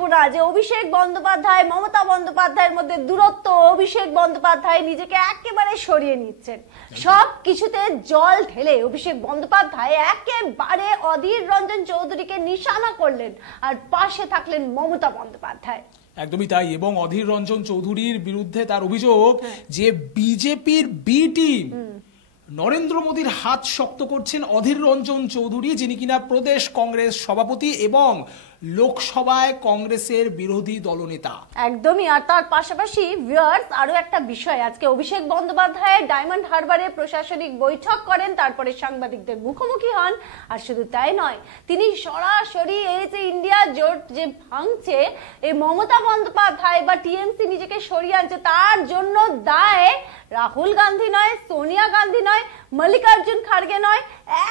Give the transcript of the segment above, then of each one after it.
জল্পনা যে অভিষেক বন্দ্যোপাধ্যায় মমতা বন্দ্যোপাধ্যায়ের মধ্যে দূরত্ব, অভিষেক বন্দ্যোপাধ্যায় নিজেকে একেবারে সরিয়ে নিচ্ছেন, সব কিছুতে জল ঢেলে অভিষেক বন্দ্যোপাধ্যায় একেবারে অধীর রঞ্জন চৌধুরীকে নিশানা করলেন আর পাশে থাকলেন মমতা বন্দ্যোপাধ্যায়। একদমই তাই। এবং অধীর রঞ্জন চৌধুরীর বিরুদ্ধে তার অভিযোগ যে বিজেপির বি টিম নরেন্দ্র মোদীর হাত শক্ত করছেন অধীর রঞ্জন চৌধুরী, যিনি কিনা প্রদেশ কংগ্রেস সভাপতি এবং লোকসভায় কংগ্রেসের বিরোধী দলনেতা। একদমই। আর তার পাশাপাশি ভিউয়ার্স আরো একটা বিষয়, আজকে অভিষেক বন্দ্যোপাধ্যায় ডায়মন্ড হারবারে প্রশাসনিক বৈঠক করেন, তারপরে সাংবাদিকদের মুখোমুখি হন। আর শুধু তাই নয়, তিনি সরাসরি এই যে ইন্ডিয়া জোট যে ভাঙছে, এই মমতা বন্দ্যোপাধ্যায় বা টিএমসি নিজেকে সরিয়ে আনছে, তার জন্য দায় রাহুল গান্ধী নয়, সোনিয়া গান্ধী নয়, মল্লিকার্জুন খাড়গে নয়,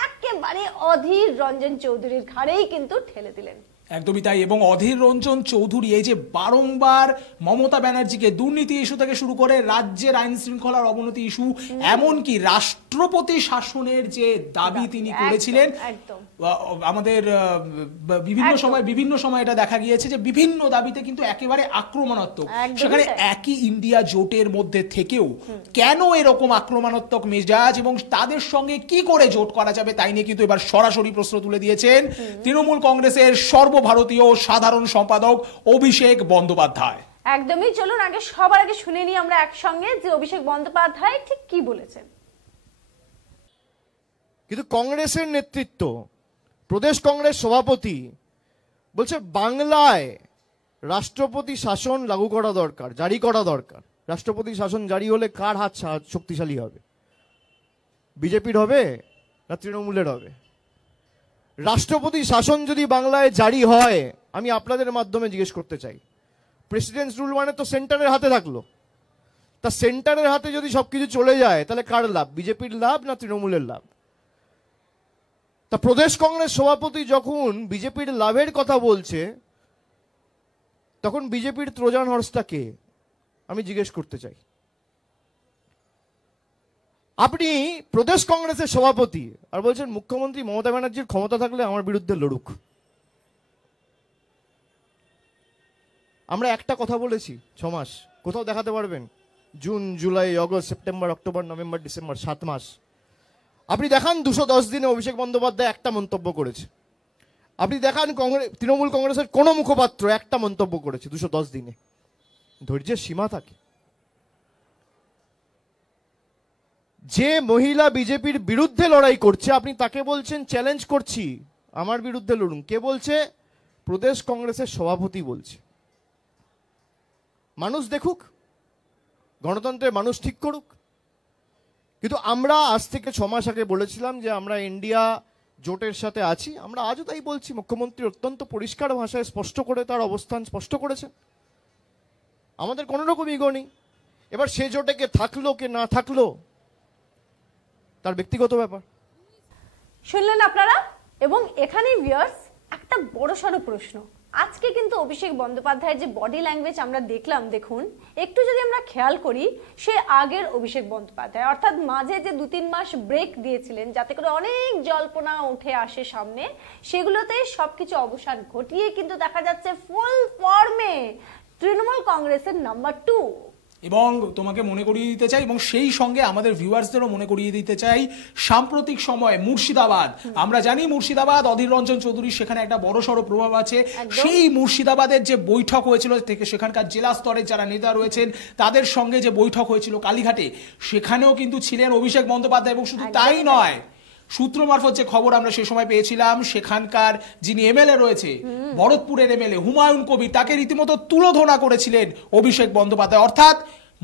একেবারে অধীর রঞ্জন চৌধুরীর ঘাড়েই কিন্তু ঠেলে দিলেন। একদমই তাই। এবং অধীর রঞ্জন চৌধুরী এই যে বারংবার মমতা ব্যানার্জিকে দুর্নীতি ইস্যু থেকে শুরু করে রাজ্যের আইন শৃঙ্খলার অবনতি ইস্যু, এমনকি রাষ্ট্রপতি শাসনের যে দাবি তিনি করেছিলেন, আমাদের বিভিন্ন সময় এটা দেখা গিয়েছে যে বিভিন্ন দাবিতে কিন্তু একেবারে আক্রমণাত্মক। সেখানে একই ইন্ডিয়া জোটের মধ্যে থেকেও কেন এরকম আক্রমণাত্মক মেজাজ এবং তাদের সঙ্গে কি করে জোট করা যাবে তাই নিয়ে কিন্তু এবার সরাসরি প্রশ্ন তুলে দিয়েছেন তৃণমূল কংগ্রেসের সর্বভারতীয় সাধারণ সম্পাদক অভিষেক বন্দ্যোপাধ্যায়। একদমই। চলুন সবার আগে শুনে নিই আমরা একসঙ্গে যে অভিষেক বন্দ্যোপাধ্যায় ঠিক কি বলেছেন। কিন্তু কংগ্রেসের নেতৃত্ব, প্রদেশ কংগ্রেস সভাপতি বলছে বাংলায় রাষ্ট্রপতি শাসন লাগু করা দরকার, জারি করা দরকার। রাষ্ট্রপতি শাসন জারি হলে কার হাত শক্তিশালী হবে? বিজেপির হবে না তৃণমূলের হবে? রাষ্ট্রপতি শাসন যদি বাংলায় জারি হয়, আমি আপনাদের মাধ্যমে জিজ্ঞেস করতে চাই, প্রেসিডেন্টস রুল মানে তো সেন্টারের হাতে থাকলো, তা সেন্টারের হাতে যদি সবকিছু চলে যায় তাহলে কার লাভ? বিজেপির লাভ না তৃণমূলের লাভ? তা প্রদেশ কংগ্রেস সভাপতি যখন বিজেপির লাভের কথা বলছে, তখন বিজেপির ট্রোজান হর্সটা কে আমি জিজ্ঞেস করতে চাই। আপনি প্রদেশ কংগ্রেসের সভাপতি আর বলছেন মুখ্যমন্ত্রী মমতা ব্যানার্জির ক্ষমতা থাকলে আমার বিরুদ্ধে লড়ুক। আমরা একটা কথা বলেছি 6 মাস, কোথাও দেখাতে পারবেন? June, July, August, September, October, November, December, 7 মাস। আপনি দেখান 210 দিনে অভিষেক বন্দ্যোপাধ্যায় একটা মন্তব্য করেছে। আপনি দেখান তৃণমূল কংগ্রেসের কোনো মুখপাত্র একটা মন্তব্য করেছে 210 দিনে। ধৈর্যের সীমা থাকে। যে মহিলা বিজেপির বিরুদ্ধে লড়াই করছে, আপনি তাকে বলছেন চ্যালেঞ্জ করছি আমার বিরুদ্ধে লড়ুন। কে বলছে? প্রদেশ কংগ্রেসের সভাপতি বলছে। মানুষ দেখুক, গণতন্ত্রের মানুষ ঠিক করুক। কিন্তু আমরা আজ থেকে 6 মাস আগে বলেছিলাম যে আমরা ইন্ডিয়া জোটের সাথে আছি। আমরা আজও তাই বলছি। মুখ্যমন্ত্রী অত্যন্ত পরিষ্কার ভাষায় স্পষ্ট করে তার অবস্থান স্পষ্ট করেছেন। আমাদের কোনো রকম ইগো নেই। এবার সে জোটে কে থাকলো কে না থাকলো তার ব্যক্তিগত ব্যাপার। শুনলেন আপনারা। এবং এখানেই ভিউয়ার্স একটা বড়সড় প্রশ্ন, আজকে কিন্তু অভিষেক বন্দ্যোপাধ্যায়ের যে বডি ল্যাঙ্গুয়েজ আমরা দেখলাম, দেখুন একটু যদি আমরা খেয়াল করি, সে আগের অভিষেক বন্দ্যোপাধ্যায়, অর্থাৎ মাঝে যে 2-3 মাস ব্রেক দিয়েছিলেন যাতে করে অনেক জল্পনা উঠে আসে সামনে, সেগুলোতে সবকিছু অবসান ঘটিয়ে কিন্তু দেখা যাচ্ছে ফুল ফর্মে তৃণমূল কংগ্রেসের নাম্বার 2। এবং তোমাকে মনে করিয়ে দিতে চাই এবং সেই সঙ্গে আমাদের ভিউয়ার্সদেরও মনে করিয়ে দিতে চাই, সাম্প্রতিক সময়ে মুর্শিদাবাদ, আমরা জানি মুর্শিদাবাদ অধীর রঞ্জন চৌধুরীর সেখানে একটা বড়সড় প্রভাব আছে। সেই মুর্শিদাবাদের যে বৈঠক হয়েছিল থেকে সেখানকার জেলা স্তরের যারা নেতা রয়েছেন তাদের সঙ্গে যে বৈঠক হয়েছিল কালীঘাটে, সেখানেও কিন্তু ছিলেন অভিষেক বন্দ্যোপাধ্যায়। এবং শুধু তাই নয়, সূত্র মারফত যে খবর আমরা সে সময় পেয়েছিলাম, সেখানকার যিনি এমএলএ রয়েছে, ভরতপুরের এমএলএ হুমায়ুন কবির, তাকে রীতিমতো তুলোধনা করেছিলেন অভিষেক বন্দ্যোপাধ্যায়। অর্থাৎ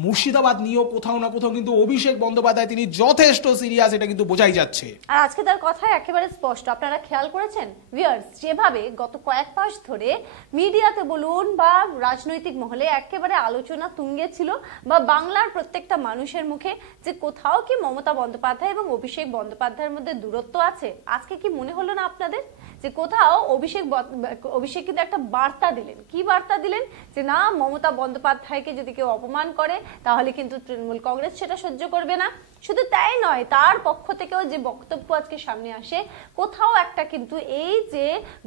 মুর্শিদাবাদ নিয়েও কোথাও না কোথাও কিন্তু অভিষেক বন্দ্যোপাধ্যায় তিনি যথেষ্ট সিরিয়াস, এটা কিন্তু বোঝাই যাচ্ছে। আর আজকে তার কথায় একেবারে স্পষ্ট। আপনারা খেয়াল করেছেন ভিউয়ার্স, যেভাবে গত কয়েক মাস ধরে মিডিয়াতে বলুন বা রাজনৈতিক মহলে একেবারে আলোচনা তুঙ্গে ছিল, বা বাংলার প্রত্যেকটা মানুষের মুখে, যে কোথাও কি মমতা বন্দ্যোপাধ্যায় এবং অভিষেক বন্দ্যোপাধ্যায়ের মধ্যে দূরত্ব আছে। আজকে কি মনে হলো না আপনাদের যে কোথাও অভিষেক কিন্তু একটা বার্তা দিলেন। কি বার্তা দিলেন? যে না, মমতা বন্দ্যোপাধ্যায়কে যদি কেউ অপমান করে তাহলে কিন্তু তৃণমূল কংগ্রেস সেটা সহ্য করবে না। শুধু তাই নয়, তার পক্ষ থেকেও যে বক্তব্য আজকে সামনে আসে, কোথাও একটা কিন্তু এই যে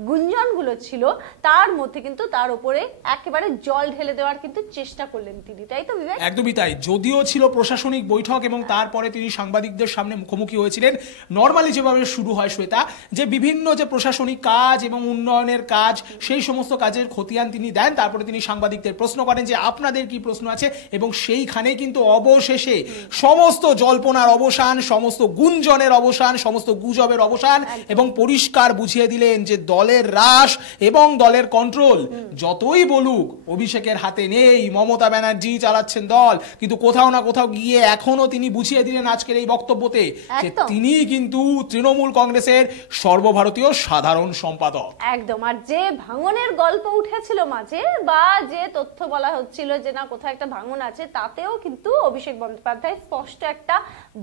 গুঞ্জনগুলো ছিল তার মধ্যে কিন্তু তার উপরে একেবারে জল ঢেলে দেওয়ার কিন্তু চেষ্টা করলেন তিনি, তাই তো বিবেক? একদমই তাই। যদিও ছিল প্রশাসনিক বৈঠক এবং তারপরে তিনি সাংবাদিকদের সামনে মুখোমুখি হয়েছিলেন। নর্মালি যেভাবে শুরু হয় শ্বেতা, যে বিভিন্ন যে প্রশাসনিক কাজ এবং উন্নয়নের কাজ, সেই সমস্ত কাজের খতিয়ান তিনি দেন, তারপরে তিনি সাংবাদিকদের প্রশ্ন করেন যে আপনাদের কি প্রশ্ন আছে, এবং সেইখানে কিন্তু অবশেষে সমস্ত জল্পনার অবসান, সমস্ত গুঞ্জনের অবসান, সমস্ত গুজবের অবসান, এবং পরিষ্কার বুঝিয়ে দিলেন যে দলের হ্রাস এবং দলের কন্ট্রোল যতই বলুক অভিষেকের হাতে নেই, মমতা ব্যানার্জি চালাচ্ছেন দল। কিন্তু কোথাও না কোথাও গিয়ে এখনো তিনি বুঝিয়ে দিলেন আজকের এই বক্তব্যতে যে তিনি কিন্তু তৃণমূল কংগ্রেসের সর্বভারতীয় সাধারণ সম্পাদক। একদম। আর যে ভাঙনের গল্প উঠেছিল মাঝে, বা যে তথ্য বলা হচ্ছিল যে না কোথাও একটা ভাঙন আছে, তাতেও কিন্তু অভিষেক বন্দ্যোপাধ্যায় স্পষ্ট একটা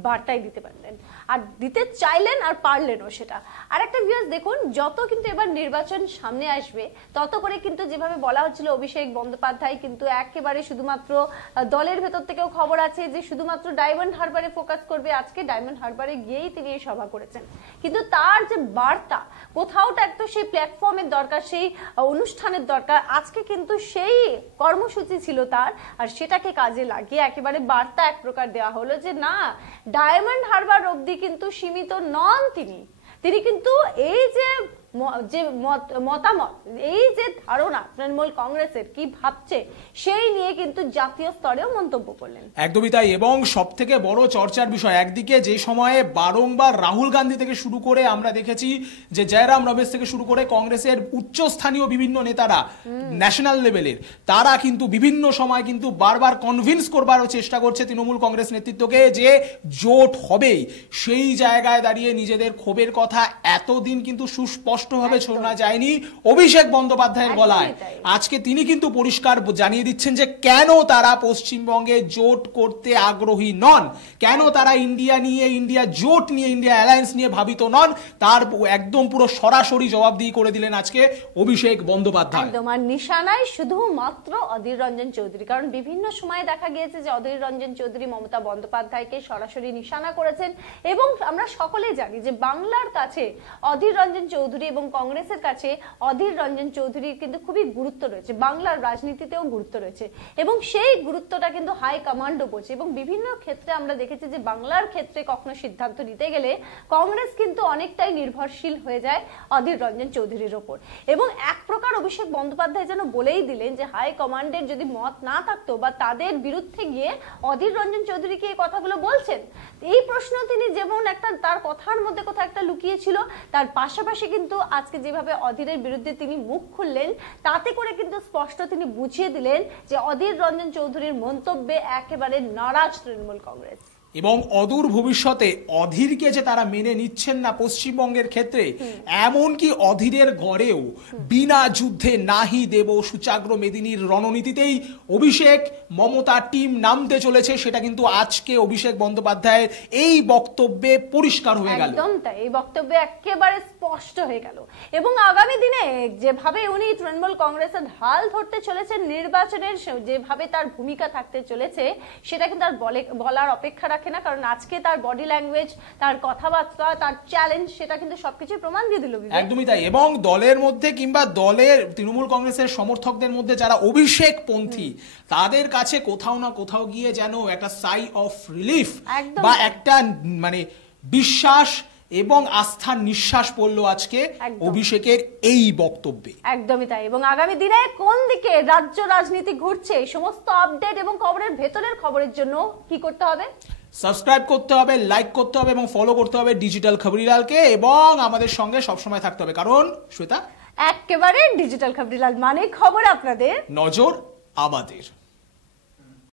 বার্তাই দিতে পারলেন, আর দিতে চাইলেন, আর পারলেনও সেটা। আর একটা ভিউয়ার্স দেখুন, যত কিন্তু এবার নির্বাচন সামনে আসবে তত করে কিন্তু যেভাবে বলা হচ্ছিল অভিষেক বন্দ্যোপাধ্যায় কিন্তু একেবারে শুধুমাত্র দলের ভেতর থেকেও খবর আছে যে শুধুমাত্র ডায়মন্ড হারবারে ফোকাস করবে। আজকে ডায়মন্ড হারবারে গিয়েই তিনি এই সভা করেছেন, কিন্তু তার যে বার্তা, কোথাওটা একটা সেই প্ল্যাটফর্মের দরকার, সেই অনুষ্ঠানের দরকার। আজকে কিন্তু সেই কর্মসূচি ছিল তার, আর সেটাকে কাজে লাগিয়ে একেবারে বার্তা এক প্রকার দেওয়া হলো যে না, ডায়মন্ড হারবার অবধি কিন্তু সীমিত নন তিনি কিন্তু এই যে মতামত, এই যে ধারণা তৃণমূল কংগ্রেসের কি ভাবছে, সেই নিয়ে কিন্তু জাতীয় স্তরেও মন্তব্য করলেন। একদমই তাই। এবং সব থেকে বড় চর্চার বিষয়, একদিকে যে সময়ে বারংবার রাহুল গান্ধী থেকে শুরু করে আমরা দেখেছি যে জয়রাম রমেশ থেকে শুরু করে কংগ্রেসের উচ্চস্থানীয় বিভিন্ন নেতারা ন্যাশনাল লেভেলের, তারা কিন্তু বিভিন্ন সময় কিন্তু বারবার কনভিন্স করবার চেষ্টা করছে তৃণমূল কংগ্রেস নেতৃত্বকে যে জোট হবেই। সেই জায়গায় দাঁড়িয়ে নিজেদের ক্ষোভের কথা এতদিন কিন্তু সুস্পষ্ট ভাবে শোনা যায়নি অভিষেক বন্দ্যোপাধ্যায়ের গলায়। আজকে তিনি কিন্তু পরিষ্কার জানিয়ে দিচ্ছেন যে কেন তারা পশ্চিমবঙ্গে জোট করতে আগ্রহী নন, কেন তারা ইন্ডিয়া জোট নিয়ে, ইন্ডিয়া অ্যালায়েন্স নিয়ে ভাবিত নন। তার একদম পুরো সরাসরি জবাবদিহি করে দিলেন আজকে অভিষেক বন্দ্যোপাধ্যায়। একদম। আর নিশানায় শুধুমাত্র অধীর রঞ্জন চৌধুরী, কারণ বিভিন্ন সময়ে দেখা গিয়েছে যে অধীর রঞ্জন চৌধুরী মমতা বন্দ্যোপাধ্যায়কে সরাসরি নিশানা করেছেন, এবং আমরা সকলেই জানি যে বাংলার কাছে অধীর রঞ্জন চৌধুরী এবং কংগ্রেসের কাছে অধীর রঞ্জন চৌধুরীর কিন্তু খুবই গুরুত্ব রয়েছে, বাংলার রাজনীতিতেও গুরুত্ব রয়েছে, এবং সেই গুরুত্বটা কিন্তু হাই কমান্ডও বোঝে। এবং বিভিন্ন ক্ষেত্রে আমরা দেখেছি যে বাংলার ক্ষেত্রে কখনো সিদ্ধান্ত নিতে গেলে কংগ্রেস কিন্তু অনেকটাই নির্ভরশীল হয়ে যায় অধীর রঞ্জন চৌধুরীর ওপর। এবং এক প্রকার অভিষেক বন্দ্যোপাধ্যায় যেন বলেই দিলেন যে হাই কমান্ডের যদি মত না থাকতো বা তাদের বিরুদ্ধে গিয়ে অধীর রঞ্জন চৌধুরী কি এই কথাগুলো বলছেন, এই প্রশ্ন তিনি যেমন একটা তার কথার মধ্যে কোথাও একটা লুকিয়েছিল, তার পাশাপাশি কিন্তু আজকে যেভাবে অধীরের বিরুদ্ধে তিনি মুখ খুললেন, তাতে করে কিন্তু স্পষ্ট তিনি বুঝিয়ে দিলেন যে অধীর রঞ্জন চৌধুরীর মন্তব্যে একেবারে নারাজ তৃণমূল কংগ্রেস। এবং অদূর ভবিষ্যতে অধীরকে যে তারা মেনে নিচ্ছেন না পশ্চিমবঙ্গের ক্ষেত্রে, এমনকি অধীরের গড়েও বিনা যুদ্ধে নাহি দেব সুচাগ্র মেদিনীর রণনীতিতেই অভিষেক মমতা টিম নামতে চলেছে, সেটা কিন্তু আজকে অভিষেক বন্দ্যোপাধ্যায়ের এই বক্তব্যে পরিষ্কার হয়ে গেল। একদম তাই, এই বক্তব্যে একেবারে স্পষ্ট হয়ে গেল। এবং আগামী দিনে যেভাবে উনি তৃণমূল কংগ্রেসের ঢাল ধরতে চলেছেন, নির্বাচনের যেভাবে তার ভূমিকা থাকতে চলেছে, সেটা কিন্তু আর বলার অপেক্ষা রাখে না, কারণ আজকে তার বডি ল্যাঙ্গুয়েজ, তার কথাবার্তা, তার চ্যালেঞ্জ, সেটা কিন্তু সবকিছু প্রমাণ দিয়ে দিল। একদমই তাই। এবং দলের মধ্যে কিংবা দলের তৃণমূল কংগ্রেসের সমর্থকদের মধ্যে যারা অভিষেক পন্থী, তাদের কাছে কোথাও না কোথাও গিয়ে যেন একটা সাই অফ রিলিফ বা একটা মানে বিশ্বাস এবং আস্থার নিঃশ্বাস পড়লো আজকে অভিষেকের এই বক্তব্যে। একদমই তাই। এবং আগামী দিনে কোন দিকে রাজ্য রাজনীতি ঘুরছে, সমস্ত আপডেট এবং খবরের ভেতরের খবরের জন্য কি করতে হবে? সাবস্ক্রাইব করতে হবে, লাইক করতে হবে এবং ফলো করতে হবে ডিজিটাল খবরিলালকে, এবং আমাদের সঙ্গে সবসময় থাকতে হবে, কারণ শ্বেতা, একেবারে ডিজিটাল খবরিলাল মানে খবর আপনাদের, নজর আমাদের।